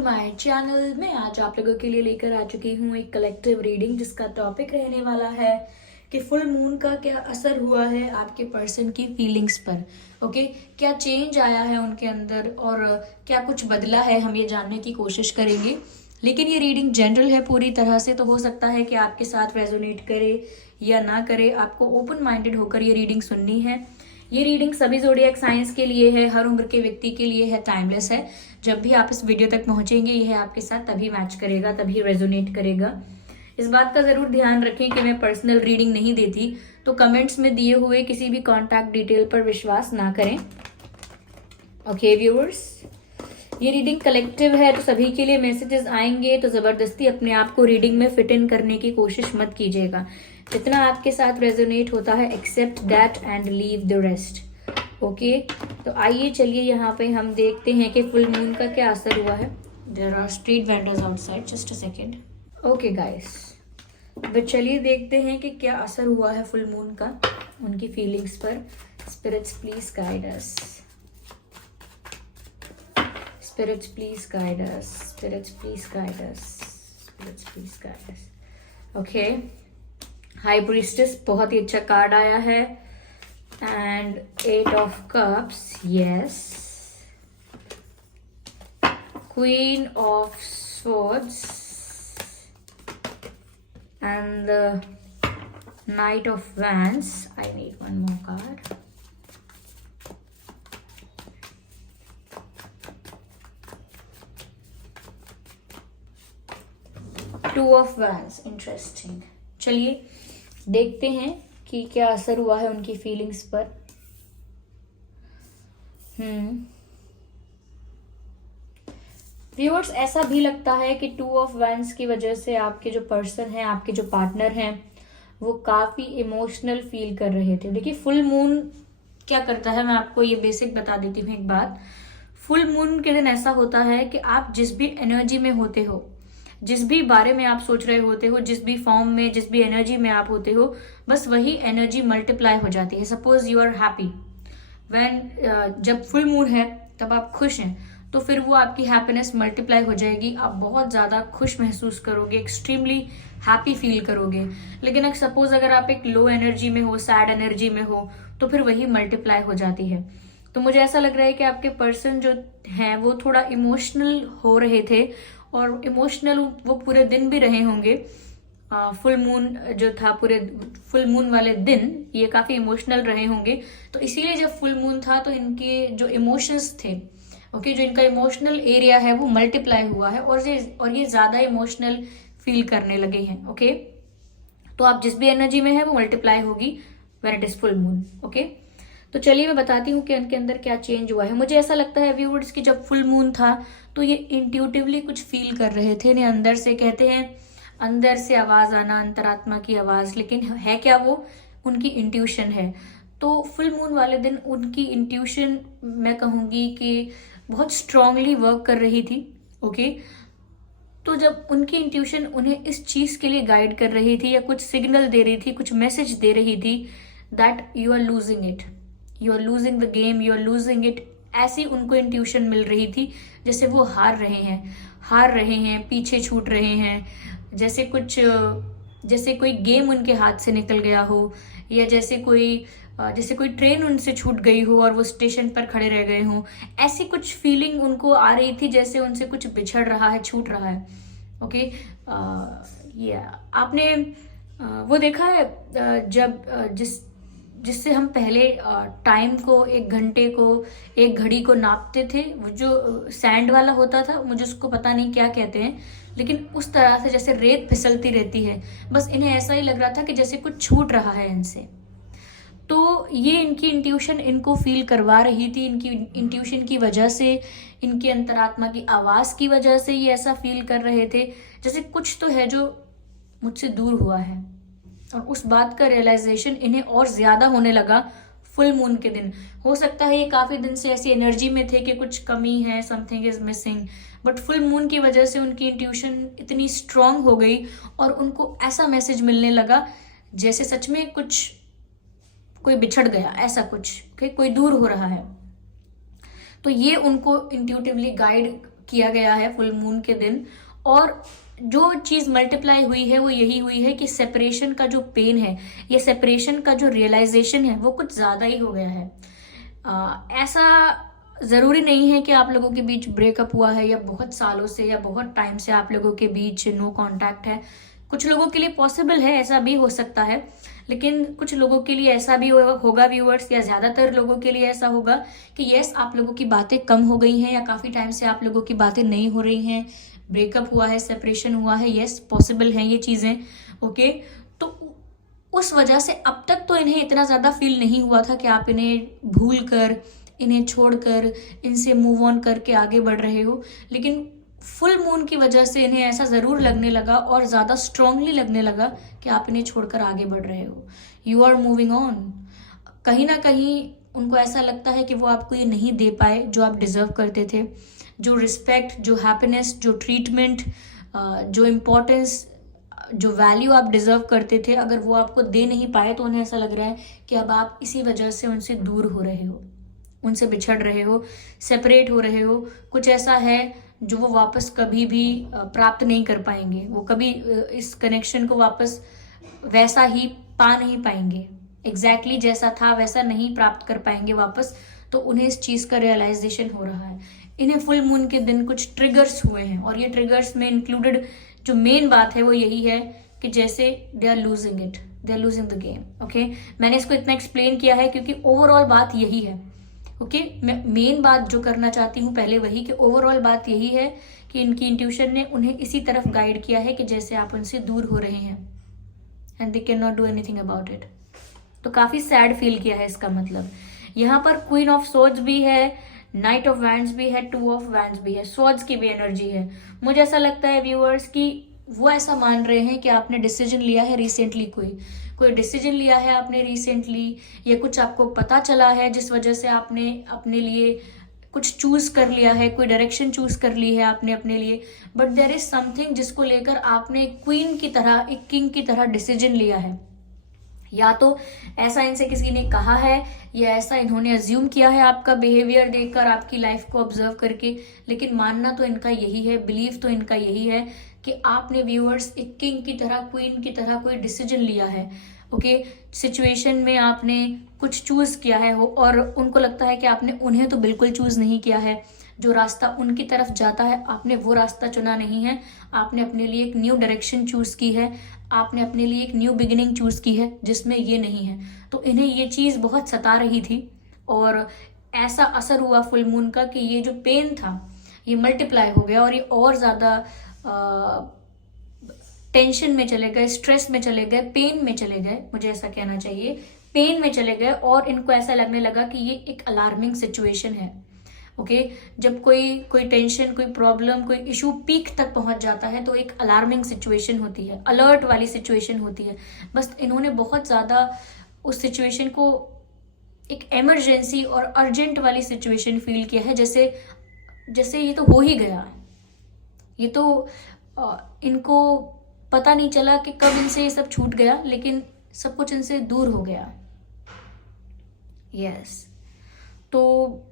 To my channel. मैं आज आप लोगों के लिए लेकर आ चुकी हूँ एक कलेक्टिव रीडिंग जिसका टॉपिक रहने वाला है कि फुल मून का क्या असर हुआ है आपके पर्सन की फीलिंग्स पर। ओके, क्या चेंज आया है उनके अंदर और क्या कुछ बदला है, हम ये जानने की कोशिश करेंगे। लेकिन ये रीडिंग जनरल है पूरी तरह से, तो हो सकता है कि आपके साथ रेजोनेट करे या ना करे। आपको ओपन माइंडेड होकर ये रीडिंग सुननी है। ये रीडिंग सभी ज़ोडिएक साइंस के लिए है, हर उम्र के व्यक्ति के लिए है, टाइमलेस है। जब भी आप इस वीडियो तक पहुंचेंगे यह आपके साथ तभी मैच करेगा, तभी रेजोनेट करेगा। इस बात का ज़रूर ध्यान रखें कि मैं पर्सनल रीडिंग नहीं देती, तो कमेंट्स में दिए हुए किसी भी कॉन्टैक्ट डिटेल पर विश्वास ना करें। ओके व्यूअर्स, ये रीडिंग कलेक्टिव है तो सभी के लिए मैसेजेस आएंगे, तो ज़बरदस्ती अपने आप को रीडिंग में फिट इन करने की कोशिश मत कीजिएगा। जितना आपके साथ रेजोनेट होता है except that and leave the rest. Okay, तो आइए चलिए यहाँ पे हम देखते हैं कि फुल मून का क्या असर हुआ है। There are street vendors outside, just a second. Okay guys, तो चलिए देखते हैं कि क्या असर हुआ है फुल मून का उनकी फीलिंग्स पर। Spirits please guide us, spirits please guide us, spirits please guide us, spirits please guide us. Okay, high priestess बहुत ही अच्छा कार्ड आया है and 8 of cups, yes, queen of swords and the Knight of Wands. I need one more card. Two of Wands, interesting. चलिए देखते हैं कि क्या असर हुआ है उनकी फीलिंग्स पर। व्यूअर्स, ऐसा भी लगता है कि 2 ऑफ वैंड्स की वजह से आपके जो पर्सन हैं, आपके जो पार्टनर हैं, वो काफ़ी इमोशनल फील कर रहे थे। देखिए फुल मून क्या करता है, मैं आपको ये बेसिक बता देती हूँ एक बात। फुल मून के दिन ऐसा होता है कि आप जिस भी एनर्जी में होते हो, जिस भी बारे में आप सोच रहे होते हो, जिस भी फॉर्म में, जिस भी एनर्जी में आप होते हो, बस वही एनर्जी मल्टीप्लाई हो जाती है। Suppose you are happy when, जब फुल मून है तब आप खुश हैं, तो फिर वो आपकी हैप्पीनेस मल्टीप्लाई हो जाएगी। आप बहुत ज़्यादा खुश महसूस करोगे, एक्सट्रीमली हैप्पी फील करोगे। लेकिन अगर सपोज अगर आप एक लो एनर्जी में हो, सैड एनर्जी में हो, तो फिर वही मल्टीप्लाई हो जाती है। तो मुझे ऐसा लग रहा है कि आपके पर्सन जो हैं वो थोड़ा इमोशनल हो रहे थे, और इमोशनल वो पूरे दिन भी रहे होंगे। फुल मून जो था, पूरे फुल मून वाले दिन ये काफ़ी इमोशनल रहे होंगे। तो इसीलिए जब फुल मून था तो इनके जो इमोशंस थे, ओके, जो इनका इमोशनल एरिया है वो मल्टीप्लाई हुआ है और ये ज़्यादा इमोशनल फील करने लगे हैं। ओके, तो आप जिस भी एनर्जी में है वो मल्टीप्लाई होगी when it is full moon. Okay, तो चलिए मैं बताती हूँ कि इनके अंदर क्या चेंज हुआ है। मुझे ऐसा लगता है व्यूअर्स कि जब फुल मून था तो ये इंट्यूटिवली कुछ फील कर रहे थे ने अंदर से, कहते हैं अंदर से आवाज़ आना, अंतरात्मा की आवाज़। लेकिन है क्या वो? उनकी इंट्यूशन है। तो फुल मून वाले दिन उनकी इंट्यूशन, मैं कहूँगी कि बहुत स्ट्रांगली वर्क कर रही थी। ओके, तो जब उनकी इंट्यूशन उन्हें इस चीज़ के लिए गाइड कर रही थी या कुछ सिग्नल दे रही थी, कुछ मैसेज दे रही थी that you are losing it, you are losing the game, you are losing it, ऐसी उनको इंट्यूशन मिल रही थी जैसे वो हार रहे हैं, पीछे छूट रहे हैं, जैसे कोई गेम उनके हाथ से निकल गया हो, या जैसे कोई ट्रेन उनसे छूट गई हो और वो स्टेशन पर खड़े रह गए हों। ऐसी कुछ फीलिंग उनको आ रही थी जैसे उनसे कुछ बिछड़ रहा है, छूट रहा है। ओके, ये आपने वो देखा है जब जिससे हम पहले टाइम को, 1 घंटे को, 1 घड़ी को नापते थे, वो जो सैंड वाला होता था, मुझे उसको पता नहीं क्या कहते हैं, लेकिन उस तरह से जैसे रेत फिसलती रहती है, बस इन्हें ऐसा ही लग रहा था कि जैसे कुछ छूट रहा है इनसे। तो ये इनकी इंट्यूशन इनको फील करवा रही थी। इनकी इंट्यूशन की वजह से, इनकी अंतरात्मा की आवाज़ की वजह से ये ऐसा फील कर रहे थे जैसे कुछ तो है जो मुझसे दूर हुआ है। और उस बात का रियलाइजेशन इन्हें और ज़्यादा होने लगा फुल मून के दिन। हो सकता है ये काफ़ी दिन से ऐसी एनर्जी में थे कि कुछ कमी है, something is missing, but full moon की वजह से उनकी इंट्यूशन इतनी स्ट्रांग हो गई और उनको ऐसा मैसेज मिलने लगा जैसे सच में कुछ कोई बिछड़ गया, ऐसा कुछ, कोई दूर हो रहा है। तो ये उनको इंट्यूटिवली गाइड किया गया है फुल मून के दिन, और जो चीज मल्टीप्लाई हुई है वो यही हुई है कि सेपरेशन का जो पेन है, ये सेपरेशन का जो रियलाइजेशन है वो कुछ ज्यादा ही हो गया है। ऐसा जरूरी नहीं है कि आप लोगों के बीच ब्रेकअप हुआ है या बहुत सालों से या बहुत टाइम से आप लोगों के बीच नो कांटेक्ट है। कुछ लोगों के लिए पॉसिबल है, ऐसा भी हो सकता है, लेकिन कुछ लोगों के लिए ऐसा भी होगा व्यूअर्स, या ज्यादातर लोगों के लिए ऐसा होगा कि यस, आप लोगों की बातें कम हो गई हैं या काफी टाइम से आप लोगों की बातें नहीं हो रही हैं, ब्रेकअप हुआ है, सेपरेशन हुआ है, यस पॉसिबल हैं ये चीजें। ओके, तो उस वजह से अब तक तो इन्हें इतना ज्यादा फील नहीं हुआ था कि आप इन्हें भूल कर, इन्हें छोड़कर, इनसे मूव ऑन करके आगे बढ़ रहे हो, लेकिन फुल मून की वजह से इन्हें ऐसा जरूर लगने लगा और ज्यादा स्ट्रांगली लगने लगा कि आप इन्हें छोड़कर आगे बढ़ रहे हो, यू आर मूविंग ऑन। कहीं ना कहीं उनको ऐसा लगता है कि वो आपको ये नहीं दे पाए जो आप डिजर्व करते थे, जो रिस्पेक्ट, जो हैप्पीनेस, जो ट्रीटमेंट, जो इम्पोर्टेंस, जो वैल्यू आप डिजर्व करते थे, अगर वो आपको दे नहीं पाए तो उन्हें ऐसा लग रहा है कि अब आप इसी वजह से उनसे दूर हो रहे हो, उनसे बिछड़ रहे हो, सेपरेट हो रहे हो। कुछ ऐसा है जो वो वापस कभी भी प्राप्त नहीं कर पाएंगे, वो कभी इस कनेक्शन को वापस वैसा ही पा नहीं पाएंगे, एग्जैक्टली जैसा था वैसा नहीं प्राप्त कर पाएंगे वापस। तो उन्हें इस चीज का रियलाइजेशन हो रहा है। इन्हें फुल मून के दिन कुछ ट्रिगर्स हुए हैं, और ये ट्रिगर्स में इंक्लूडेड जो मेन बात है वो यही है कि जैसे they are losing it, they are losing the game. Okay, मैंने इसको इतना एक्सप्लेन किया है क्योंकि ओवरऑल बात यही है। ओके, मैं मेन बात जो करना चाहती हूँ पहले वही, कि ओवरऑल बात यही है कि इनकी इंट्यूशन ने उन्हें इसी तरफ गाइड किया है कि जैसे आप उनसे दूर हो रहे हैं, and they can not do anything about it. तो काफी सैड फील किया है इसका मतलब। यहाँ पर क्वीन ऑफ सोर्ड्स भी है, नाइट ऑफ वैंड्स भी है, टू ऑफ वैंड्स भी है, सोर्ड्स की भी एनर्जी है। मुझे ऐसा लगता है व्यूअर्स कि वो ऐसा मान रहे हैं कि आपने डिसीजन लिया है रिसेंटली, कोई डिसीजन लिया है आपने रिसेंटली, या कुछ आपको पता चला है जिस वजह से आपने अपने लिए कुछ चूज कर लिया है, कोई डायरेक्शन चूज कर ली है आपने अपने लिए, बट देयर इज समथिंग जिसको लेकर आपने क्वीन की तरह, एक किंग की तरह डिसीजन लिया है। या तो ऐसा इनसे किसी ने कहा है, या ऐसा इन्होंने अज्यूम किया है आपका बिहेवियर देखकर, आपकी लाइफ को ऑब्जर्व करके, लेकिन मानना तो इनका यही है, बिलीव तो इनका यही है कि आपने व्यूअर्स एक किंग की तरह, क्वीन की तरह कोई डिसीजन लिया है। ओके, सिचुएशन में आपने कुछ चूज किया है हो, और उनको लगता है कि आपने उन्हें तो बिल्कुल चूज नहीं किया है। जो रास्ता उनकी तरफ जाता है आपने वो रास्ता चुना नहीं है, आपने अपने लिए एक न्यू डायरेक्शन चूज की है, आपने अपने लिए एक न्यू बिगिनिंग चूज की है जिसमें ये नहीं है। तो इन्हें ये चीज बहुत सता रही थी, और ऐसा असर हुआ फुल मून का कि ये जो पेन था ये मल्टीप्लाई हो गया, और ये और ज्यादा टेंशन में चले गए, स्ट्रेस में चले गए, पेन में चले गए, मुझे ऐसा कहना चाहिए, पेन में चले गए। और इनको ऐसा लगने लगा कि ये एक अलार्मिंग सिचुएशन है। ओके, जब कोई टेंशन, कोई प्रॉब्लम, कोई इशू पीक तक पहुंच जाता है तो एक अलार्मिंग सिचुएशन होती है, अलर्ट वाली सिचुएशन होती है। बस इन्होंने बहुत ज्यादा उस सिचुएशन को एक इमरजेंसी और अर्जेंट वाली सिचुएशन फील किया है, जैसे ये तो हो ही गया, ये तो इनको पता नहीं चला कि कब इनसे ये सब छूट गया, लेकिन सब कुछ इनसे दूर हो गया। यस, तो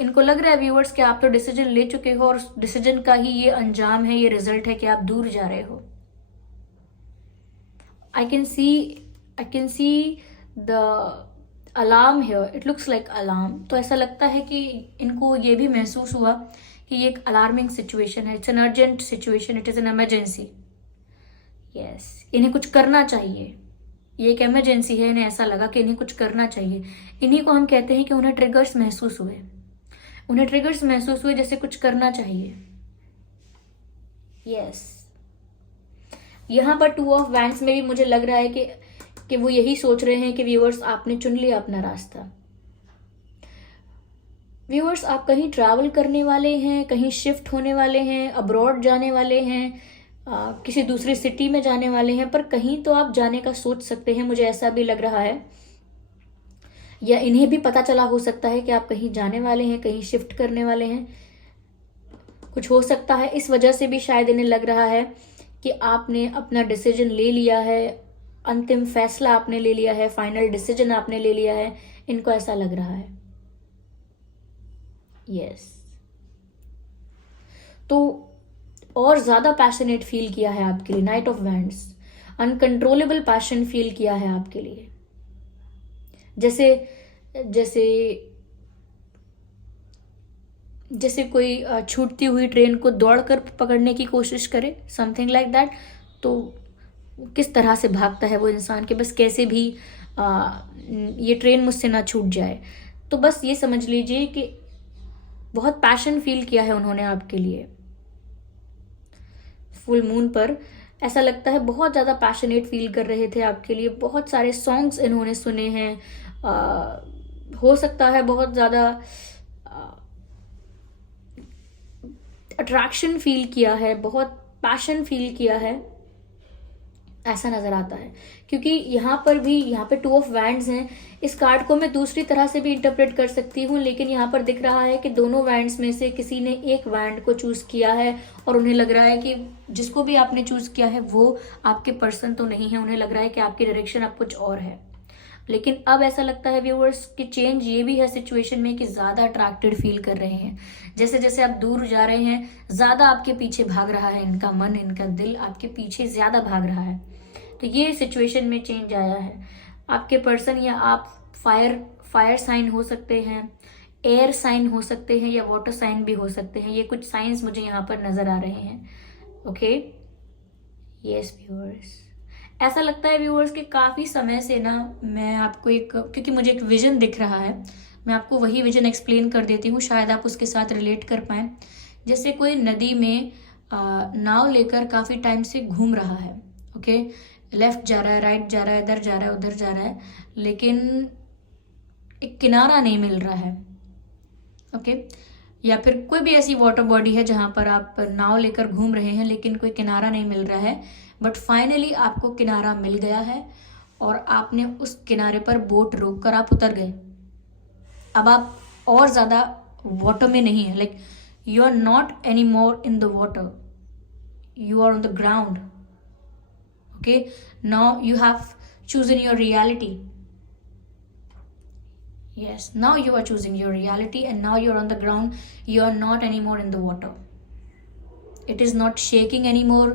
इनको लग रहा है व्यूअर्स कि आप तो डिसीजन ले चुके हो, और डिसीजन का ही ये अंजाम है, ये रिजल्ट है कि आप दूर जा रहे हो। I can see the alarm here, it looks like alarm. तो ऐसा लगता है कि इनको ये भी महसूस हुआ कि ये एक अलार्मिंग सिचुएशन है, it's an urgent situation, it is an emergency. Yes, इन्हें कुछ करना चाहिए, ये एक इमरजेंसी है, इन्हें ऐसा लगा कि इन्हें कुछ करना चाहिए। इन्हीं को हम कहते हैं कि उन्हें ट्रिगर्स महसूस हुए, उन्हें ट्रिगर्स महसूस हुए जैसे कुछ करना चाहिए। यस, यहां पर टू ऑफ वैंड्स में भी मुझे लग रहा है कि वो यही सोच रहे हैं कि व्यूअर्स आपने चुन लिया अपना रास्ता। व्यूअर्स, आप कहीं ट्रैवल करने वाले हैं, कहीं शिफ्ट होने वाले हैं, अब्रॉड जाने वाले हैं, किसी दूसरी सिटी में जाने वाले हैं, पर कहीं तो आप जाने का सोच सकते हैं, मुझे ऐसा भी लग रहा है। या इन्हें भी पता चला हो सकता है कि आप कहीं जाने वाले हैं, कहीं शिफ्ट करने वाले हैं, कुछ हो सकता है। इस वजह से भी शायद इन्हें लग रहा है कि आपने अपना डिसीजन ले लिया है, अंतिम फैसला आपने ले लिया है, फाइनल डिसीजन आपने ले लिया है, इनको ऐसा लग रहा है। यस, तो और ज़्यादा पैशनेट फील किया है आपके लिए। Night of wands, uncontrollable passion feel किया है आपके लिए, जैसे जैसे जैसे कोई छूटती हुई ट्रेन को दौड़कर पकड़ने की कोशिश करे, समथिंग लाइक दैट। तो किस तरह से भागता है वो इंसान कि बस कैसे भी ये ट्रेन मुझसे ना छूट जाए। तो बस ये समझ लीजिए कि बहुत पैशन फील किया है उन्होंने आपके लिए। फुल मून पर ऐसा लगता है बहुत ज़्यादा पैशनेट फील कर रहे थे आपके लिए। बहुत सारे सॉन्ग्स इन्होंने सुने हैं, हो सकता है बहुत ज़्यादा अट्रैक्शन फील किया है, बहुत पैशन फील किया है, ऐसा नजर आता है। क्योंकि यहाँ पर भी, यहाँ पे 2 ऑफ वैंड्स हैं। इस कार्ड को मैं दूसरी तरह से भी इंटरप्रेट कर सकती हूँ, लेकिन यहाँ पर दिख रहा है कि दोनों वैंड्स में से किसी ने एक वैंड को चूज किया है और उन्हें लग रहा है कि जिसको भी आपने चूज किया है वो आपके पर्सन तो नहीं है। उन्हें लग रहा है कि आपकी डायरेक्शन अब कुछ और है। लेकिन अब ऐसा लगता है व्यूअर्स कि चेंज ये भी है सिचुएशन में कि ज्यादा अट्रैक्टेड फील कर रहे हैं। जैसे जैसे आप दूर जा रहे हैं, ज्यादा आपके पीछे भाग रहा है इनका मन, इनका दिल आपके पीछे ज्यादा भाग रहा है। तो ये सिचुएशन में चेंज आया है। आपके पर्सन या आप फायर साइन हो सकते हैं, एयर साइन हो सकते हैं, या वाटर साइन भी हो सकते हैं। ये कुछ साइंस मुझे यहाँ पर नजर आ रहे हैं। ओके, यस व्यूअर्स, ऐसा लगता है व्यूअर्स कि काफी समय से ना मैं आपको क्योंकि मुझे एक विजन दिख रहा है, मैं आपको वही विजन एक्सप्लेन कर देती हूँ, शायद आप उसके साथ रिलेट कर पाए। जैसे कोई नदी में नाव लेकर काफी टाइम से घूम रहा है। ओके, लेफ्ट जा रहा है, राइट जा रहा है, इधर जा रहा है, उधर जा रहा है, लेकिन एक किनारा नहीं मिल रहा है। ओके, या फिर कोई भी ऐसी वाटर बॉडी है जहां पर आप नाव लेकर घूम रहे हैं लेकिन कोई किनारा नहीं मिल रहा है, बट फाइनली आपको किनारा मिल गया है और आपने उस किनारे पर बोट रोक कर आप उतर गए। अब आप और ज्यादा वाटर में नहीं है, like you are not any more in the water, you are on the ground. Okay, now you have chosen your reality. Yes, now you are choosing your reality and now you're on the ground. You are not anymore in the water. It is not shaking anymore.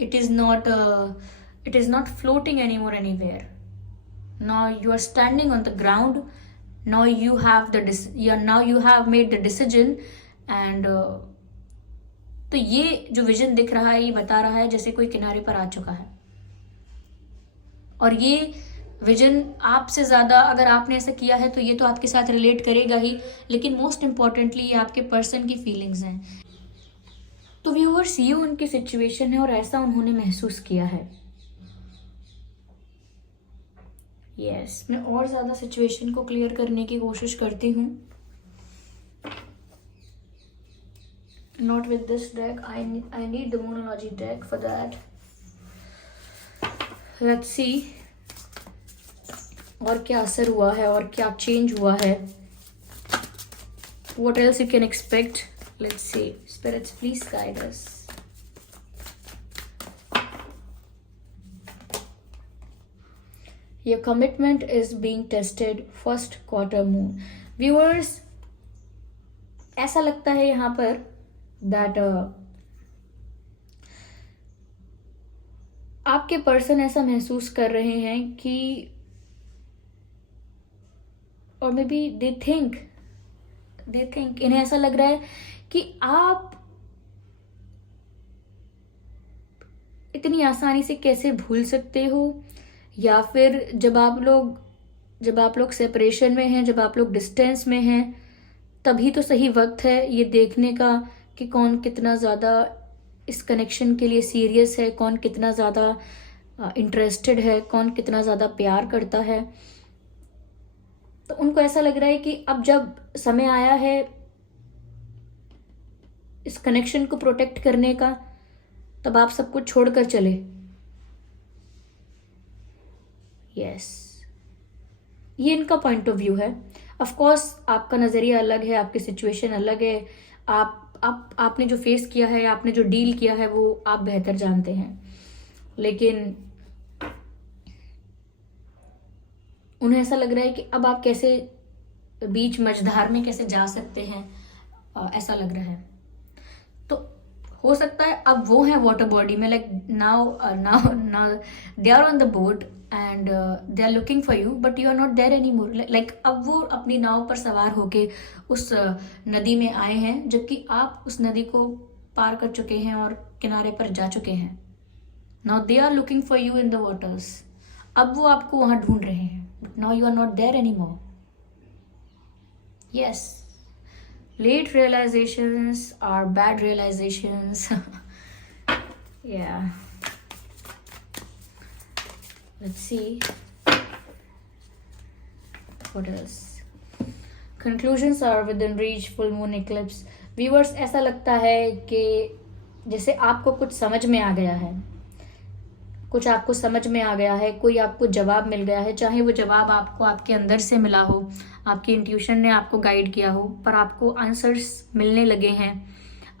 It is not floating anymore anywhere. Now you are standing on the ground. Now you have now you have made the decision and तो ये जो vision दिख रहा है ये बता रहा है जैसे कोई किनारे पर आ चुका है। और ये विजन आपसे ज़्यादा अगर आपने ऐसा किया है तो ये तो आपके साथ रिलेट करेगा ही, लेकिन मोस्ट इम्पॉर्टेंटली ये आपके पर्सन की फीलिंग्स हैं। तो व्यूअर्स, ये उनकी सिचुएशन है और ऐसा उन्होंने महसूस किया है। यस, मैं और ज़्यादा सिचुएशन को क्लियर करने की कोशिश करती हूँ। Not with this deck, I need the moonology deck for that. Let's see और क्या असर हुआ है और क्या चेंज हुआ है। What else you can expect? Let's see. Spirits, please guide us. Your commitment is being tested. First quarter moon. Viewers, ऐसा लगता है यहाँ पर that आपके पर्सन ऐसा महसूस कर रहे हैं कि, और मे बी दे थिंक इन्हें ऐसा लग रहा है कि आप इतनी आसानी से कैसे भूल सकते हो, या फिर जब आप लोग सेपरेशन में हैं, जब आप लोग डिस्टेंस में हैं, तभी तो सही वक्त है ये देखने का कि कौन कितना ज़्यादा इस कनेक्शन के लिए सीरियस है, कौन कितना ज़्यादा इंटरेस्टेड है, कौन कितना ज़्यादा प्यार करता है। तो उनको ऐसा लग रहा है कि अब जब समय आया है इस कनेक्शन को प्रोटेक्ट करने का, तब आप सब कुछ छोड़कर चले। यस, ये इनका पॉइंट ऑफ व्यू है। ऑफ कोर्स आपका नज़रिया अलग है, आपकी सिचुएशन अलग है, आपने जो फेस किया है, आपने जो डील किया है वो आप बेहतर जानते हैं, लेकिन उन्हें ऐसा लग रहा है कि अब आप कैसे बीच मझधार में कैसे जा सकते हैं, ऐसा लग रहा है। तो हो सकता है अब वो है वाटर बॉडी में, like now now now they are on the boat and they are looking for you, but you are not there any more. Like अब वो अपनी नाव पर सवार होके उस नदी में आए हैं, जबकि आप उस नदी को पार कर चुके हैं और किनारे पर जा चुके हैं। Now they are looking for you in the waters. अब वो आपको वहां ढूंढ रहे हैं, but now you are not there any more. Yes, late realizations are bad realizations. Yeah, let's see what else. Conclusions are within reach, full moon eclipse. Viewers, ऐसा लगता है कि जैसे आपको कुछ समझ में आ गया है, कुछ आपको समझ में आ गया है, कोई आपको जवाब मिल गया है, चाहे वो जवाब आपको आपके अंदर से मिला हो, आपकी इंट्यूशन ने आपको गाइड किया हो, पर आपको आंसर्स मिलने लगे हैं,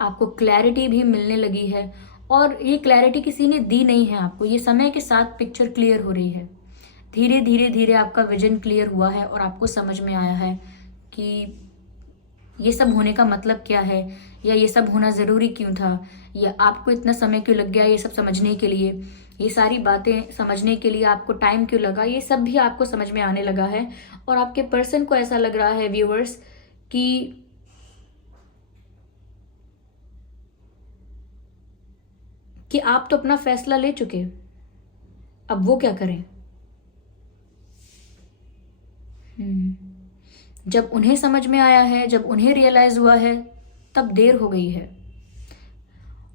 आपको क्लैरिटी भी मिलने लगी है। और ये क्लैरिटी किसी ने दी नहीं है आपको, ये समय के साथ पिक्चर क्लियर हो रही है। धीरे धीरे धीरे आपका विजन क्लियर हुआ है और आपको समझ में आया है कि ये सब होने का मतलब क्या है, या ये सब होना ज़रूरी क्यों था, या आपको इतना समय क्यों लग गया ये सब समझने के लिए, ये सारी बातें समझने के लिए आपको टाइम क्यों लगा, ये सब भी आपको समझ में आने लगा है। और आपके पर्सन को ऐसा लग रहा है व्यूअर्स कि आप तो अपना फैसला ले चुके, अब वो क्या करें। जब उन्हें समझ में आया है, जब उन्हें रियलाइज हुआ है, तब देर हो गई है।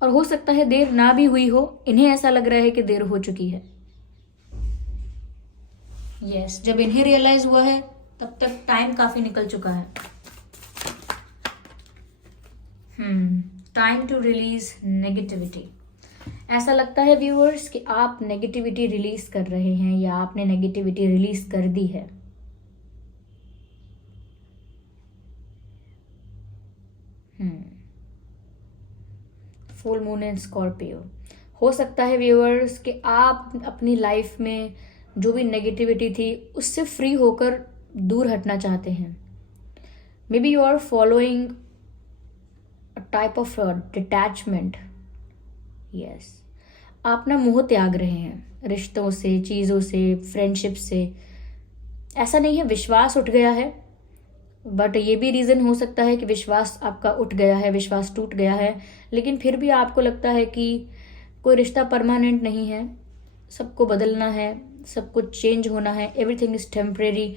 और हो सकता है देर ना भी हुई हो, इन्हें ऐसा लग रहा है कि देर हो चुकी है। यस, जब इन्हें रियलाइज हुआ है तब तक टाइम काफी निकल चुका है। Time to release negativity. ऐसा लगता है व्यूअर्स कि आप नेगेटिविटी रिलीज कर रहे हैं, या आपने नेगेटिविटी रिलीज कर दी है। Full moon in Scorpio. हो सकता है व्यूअर्स कि आप अपनी लाइफ में जो भी नेगेटिविटी थी उससे फ्री होकर दूर हटना चाहते हैं। Maybe you are following a type of detachment. Yes, आप ना मोह त्याग रहे हैं रिश्तों से, चीज़ों से, फ्रेंडशिप से। ऐसा नहीं है विश्वास उठ गया है, बट ये भी रीज़न हो सकता है कि विश्वास आपका उठ गया है, विश्वास टूट गया है, लेकिन फिर भी आपको लगता है कि कोई रिश्ता परमानेंट नहीं है, सबको बदलना है, सब कुछ चेंज होना है, एवरीथिंग इज टेम्परेरी।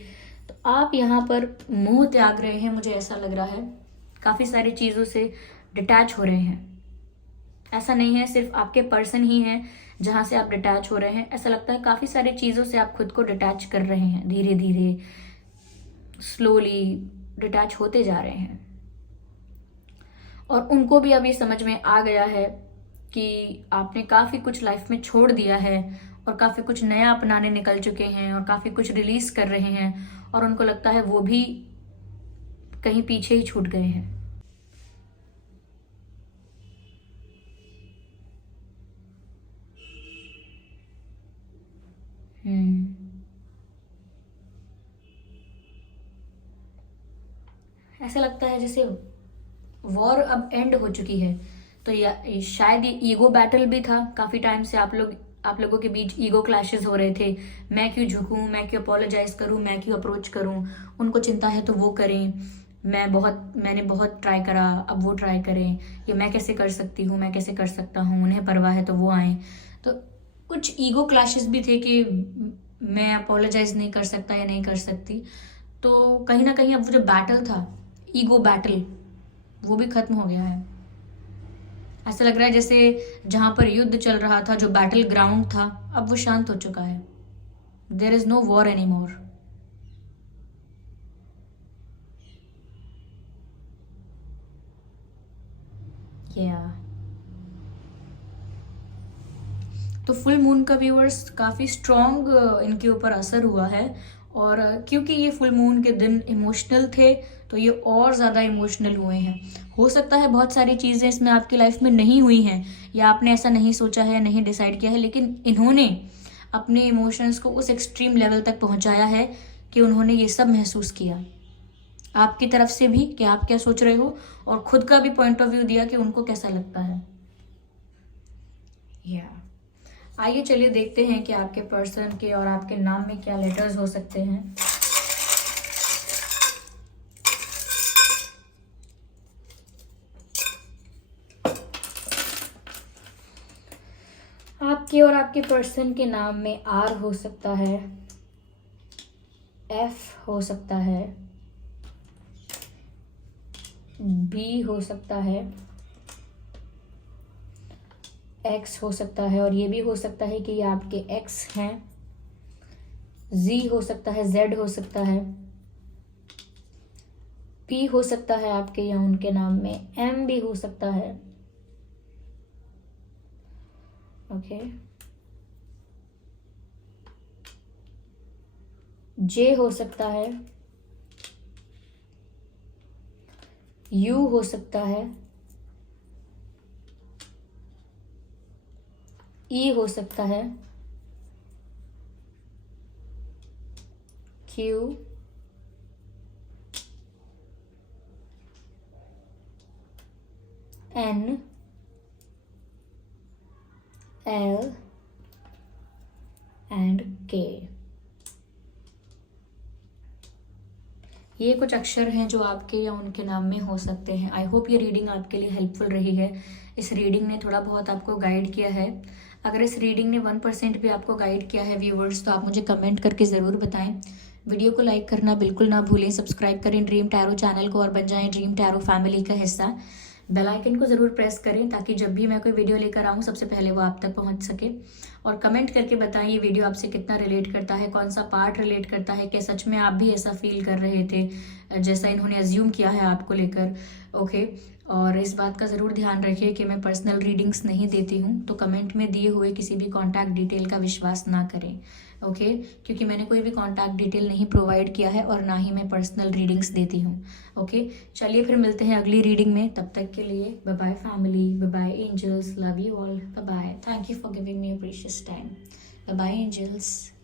तो आप यहाँ पर मोह त्याग रहे हैं, मुझे ऐसा लग रहा है, काफ़ी सारी चीज़ों से डिटैच हो रहे हैं। ऐसा नहीं है सिर्फ आपके पर्सन ही हैं जहाँ से आप डिटैच हो रहे हैं, ऐसा लगता है काफ़ी सारी चीज़ों से आप खुद को डिटैच कर रहे हैं, धीरे धीरे स्लोली डिटैच होते जा रहे हैं। और उनको भी अब ये समझ में आ गया है कि आपने काफ़ी कुछ लाइफ में छोड़ दिया है और काफ़ी कुछ नया अपनाने निकल चुके हैं और काफ़ी कुछ रिलीज कर रहे हैं, और उनको लगता है वो भी कहीं पीछे ही छूट गए हैं। ऐसा लगता है जैसे वॉर अब एंड हो चुकी है। तो शायद ये ईगो बैटल भी था, काफ़ी टाइम से आप लोगों के बीच ईगो क्लैशेस हो रहे थे। मैं क्यों झुकूं, मैं क्यों अपोलोजाइज करूं, मैं क्यों अप्रोच करूं, उनको चिंता है तो वो करें, मैंने बहुत ट्राई करा, अब वो ट्राई करें, या मैं कैसे कर सकती हूँ, मैं कैसे कर सकता हूँ, उन्हें परवाह है तो वो आए। तो कुछ ईगो क्लैशेस भी थे कि मैं अपोलोजाइज नहीं कर सकता या नहीं कर सकती। तो कहीं ना कहीं अब वो जो बैटल था, ईगो बैटल, वो भी खत्म हो गया है। ऐसा लग रहा है जैसे जहां पर युद्ध चल रहा था, जो बैटल ग्राउंड था, अब वो शांत हो चुका है। There is no war any more. तो फुल मून का व्यूअर्स काफ़ी स्ट्रॉन्ग इनके ऊपर असर हुआ है, और क्योंकि ये फुल मून के दिन इमोशनल थे तो ये और ज़्यादा इमोशनल हुए हैं। हो सकता है बहुत सारी चीज़ें इसमें आपकी लाइफ में नहीं हुई हैं, या आपने ऐसा नहीं सोचा है, नहीं डिसाइड किया है, लेकिन इन्होंने अपने इमोशंस को उस एक्सट्रीम लेवल तक पहुंचाया है कि उन्होंने ये सब महसूस किया। आपकी तरफ से भी कि आप क्या सोच रहे हो, और खुद का भी पॉइंट ऑफ व्यू दिया कि उनको कैसा लगता है। या आइए चलिए देखते हैं कि आपके पर्सन के और आपके नाम में क्या लेटर्स हो सकते हैं। आपके और आपके पर्सन के नाम में आर हो सकता है, एफ हो सकता है, बी हो सकता है, एक्स हो सकता है, और ये भी हो सकता है कि ये आपके एक्स हैं। जी हो सकता है, जेड हो सकता है, पी हो सकता है आपके या उनके नाम में, एम भी हो सकता है। ओके, जे हो सकता है, यू हो सकता है, ई हो सकता है, क्यू, एन, एल एंड के। ये कुछ अक्षर हैं जो आपके या उनके नाम में हो सकते हैं। आई होप ये रीडिंग आपके लिए हेल्पफुल रही है। इस रीडिंग ने थोड़ा बहुत आपको गाइड किया है। अगर इस रीडिंग ने 1% भी आपको गाइड किया है व्यूवर्स, तो आप मुझे कमेंट करके ज़रूर बताएं। वीडियो को लाइक करना बिल्कुल ना भूलें, सब्सक्राइब करें ड्रीम टैरो चैनल को और बन जाएं ड्रीम टैरो फैमिली का हिस्सा। बेल आइकन को ज़रूर प्रेस करें ताकि जब भी मैं कोई वीडियो लेकर आऊँ सबसे पहले वो आप तक पहुँच सके। और कमेंट करके बताएं ये वीडियो आपसे कितना रिलेट करता है, कौन सा पार्ट रिलेट करता है, क्या सच में आप भी ऐसा फील कर रहे थे जैसा इन्होंने अज्यूम किया है आपको लेकर। ओके, और इस बात का ज़रूर ध्यान रखिए कि मैं पर्सनल रीडिंग्स नहीं देती हूँ, तो कमेंट में दिए हुए किसी भी कॉन्टैक्ट डिटेल का विश्वास ना करें। ओके, क्योंकि मैंने कोई भी कॉन्टैक्ट डिटेल नहीं प्रोवाइड किया है और ना ही मैं पर्सनल रीडिंग्स देती हूँ। ओके, चलिए फिर मिलते हैं अगली रीडिंग में। तब तक के लिए bye bye family, bye bye angels, love you all, bye bye, thank you for giving me a precious time, bye bye angels.